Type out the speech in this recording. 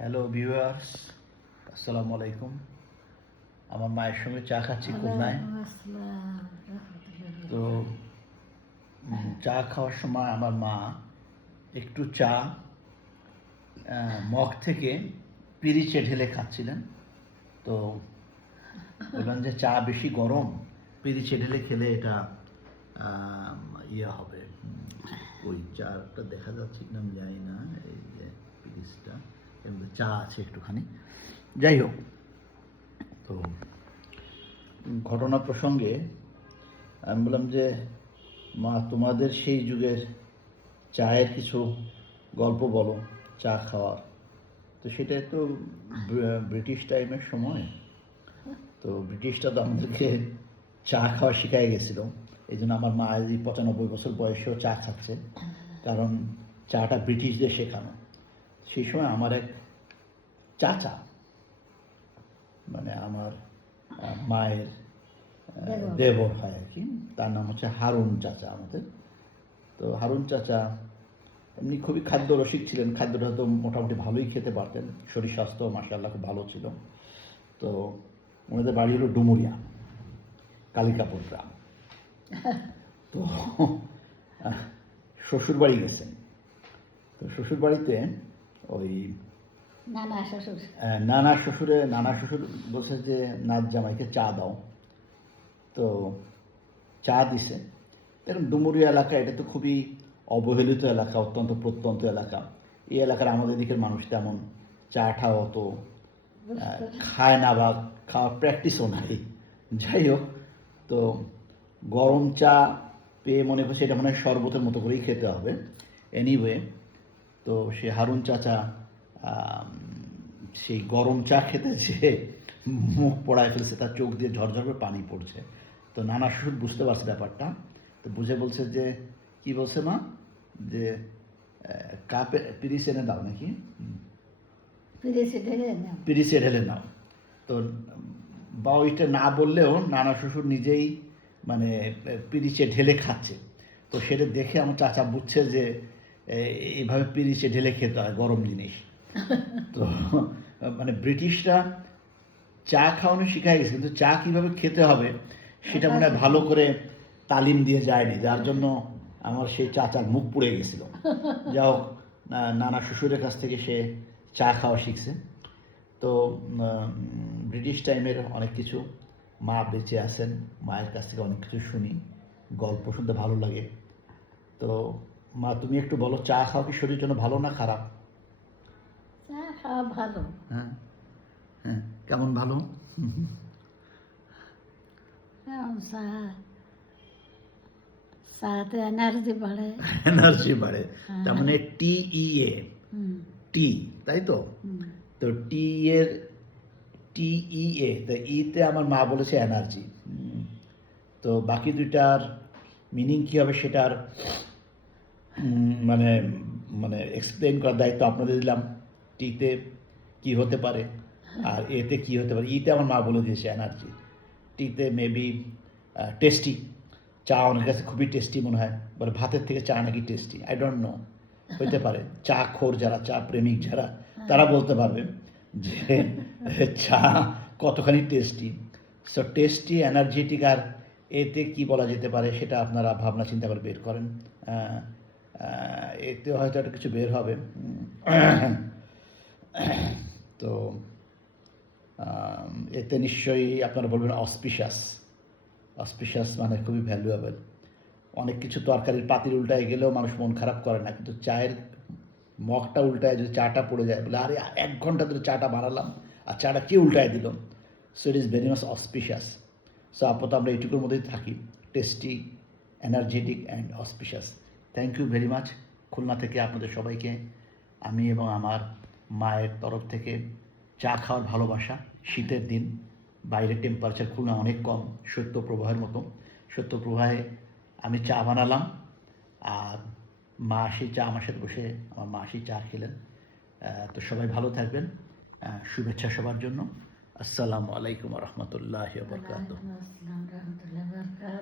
Hello viewers, আসসালামু আলাইকুম। আমার মায়ের সঙ্গে চা খাচ্ছি খুলনায়। তো চা খাওয়ার সময় আমার মা একটু চা মগ থেকে পিরিচে ঢেলে খাচ্ছিলেন। তো বললেন যে চা বেশি গরম, পিরিচে ঢেলে খেলে এটা ইয়ে হবে। ওই চাটা দেখা যাচ্ছে কিনা আমি জানি না, এই যে পিরিচটা এর মধ্যে চা আছে একটুখানি। যাই হোক, তো ঘটনা প্রসঙ্গে আমি বললাম যে মা, তোমাদের সেই যুগের চায়ের কিছু গল্প বলো, চা খাওয়ার। তো সেটা তো ব্রিটিশ টাইমের সময়। তো ব্রিটিশরা তো আমাদেরকে চা খাওয়া শিখাই গেছিল। এই জন্য আমার মা এই 95 বছর বয়সেও চা খাচ্ছে, কারণ চাটা ব্রিটিশদের শেখানো। সেই সময় আমার এক চাচা, মানে আমার মায়ের দেবর হয় আর কি, তার নাম হচ্ছে হারুন চাচা আমাদের। তো হারুন চাচা এমনি খুবই খাদ্য রসিক ছিলেন, খাদ্যটা তো মোটামুটি ভালোই খেতে পারতেন, শরীর স্বাস্থ্য মাশাআল্লাহ খুব ভালো ছিল। তো ওনাদের বাড়ি হলো ডুমুরিয়া, কালিকাপুর গ্রাম। তো শ্বশুর বাড়ি গেছেন। তো শ্বশুর বাড়িতে ওই নানা শ্বশুর বলছে যে নাচ জামাইকে চা দাও। তো চা দিছে। দেখুন, ডুমুরিয়া এলাকা এটা তো খুবই অবহেলিত এলাকা, অত্যন্ত প্রত্যন্ত এলাকা। এই এলাকার আমাদের দিকের মানুষ তেমন চা টা অত খায় না বা খাওয়ার প্র্যাকটিসও নাই। যাই হোক, তো গরম চা পেয়ে মনে করছে এটা মনে হয় শরবতের মতো করেই খেতে হবে। এনিওয়ে, তো সে হারুন চাচা সেই গরম চা খেতে যে মুখ পোড়ায় ফেলছে, তার চোখ দিয়ে ঝরঝর করে পানি পড়ছে। তো নানা শ্বশুর বুঝতে পারছে ব্যাপারটা। তো বুঝে বলছে যে, কি বলছে মা, যে কাপে পিরিচ এনে দাও নাকি, পিরিচে ঢেলে নাও। তো বা ওইটা না বললেও নানা শ্বশুর নিজেই মানে পিরিচে ঢেলে খাচ্ছে। তো সেটা দেখে আমার চাচা বুঝছে যে এইভাবে পিরিচে ঢেলে খেতে হয় গরম জিনিস। তো মানে ব্রিটিশরা চা খাওয়ানো শিখাই গেছে, কিন্তু চা কিভাবে খেতে হবে সেটা মনে হয় ভালো করে তালিম দিয়ে যায়নি, যার জন্য আমার সেই চাচার মুখ পুড়ে গেছিল। যা হোক, নানা শ্বশুরের কাছ থেকে সে চা খাওয়া শিখছে। তো ব্রিটিশ টাইমের অনেক কিছু, মা বেঁচে আছেন, মায়ের কাছ থেকে অনেক কিছু শুনি, গল্প শুনতে ভালো লাগে। তো মা, তুমি একটু বলো, চা খাওয়া কি শরীরের জন্য ভালো না খারাপ? চা খাওয়া ভালো। হ্যাঁ হ্যাঁ, কেমন ভালো? চাতে এনার্জি বাড়ে। এনার্জি বাড়ে, তার মানে TEA, টি, তাই তো? তো TEA, তো ইতে আমার মা বলেছে এনার্জি। তো বাকি দুইটার মিনিং কী হবে সেটার মানে মানে এক্সপ্লেন করার দায়িত্ব আপনাদের দিলাম। টিতে কি হতে পারে আর এতে কি হতে পারে। ইতে আমার মা বলে দিয়েছে এনার্জি। টিতে মেবি টেস্টি, চা অনেক কাছে খুবই টেস্টি মনে হয়, বলে ভাতের থেকে চা নাকি টেস্টি, আই ডোন্ট নো, হইতে পারে। চা খোর যারা, চা প্রেমিক যারা, তারা বলতে পারবে যে চা কতখানি টেস্টি। সো টেস্টি, এনার্জেটিক, আর এতে কি বলা যেতে পারে সেটা আপনারা ভাবনা চিন্তা করে বের করেন। এতে হয়তো একটা কিছু বের হবে। তো এতে নিশ্চয়ই আপনারা বলবেন অসপিশাস। অসপিশাস মানে খুবই ভ্যালুয়েবল। অনেক কিছু তরকারির পাতিল উল্টায় গেলেও মানুষ মন খারাপ করে না, কিন্তু চায়ের মগটা উল্টায় যদি চাটা পড়ে যায়, বলে আরে 1 ঘন্টা ধরে চাটা বানালাম আর চাটা কে উল্টায় দিল। So it is very much auspicious. So আপাতত আমরা এইটুকুর মধ্যেই থাকি, tasty, energetic and auspicious. Thank you very much. Khulna থেকে আপনাদের সবাইকে আমি এবং আমার মায়ের তরফ থেকে চা খাওয়ার ভালোবাসা। শীতের দিন, বাইরের টেম্পারেচার খুলনা অনেক কম, শৈত্যপ্রবাহের মতো। শৈত্যপ্রবাহে আমি চা বানালাম, আর মা সেই চা আমার সাথে বসে আমার মা সেই চা খেলেন। তো সবাই ভালো থাকবেন, শুভেচ্ছা সবার জন্য। আসসালামু আলাইকুম রহমতুল্লাহ।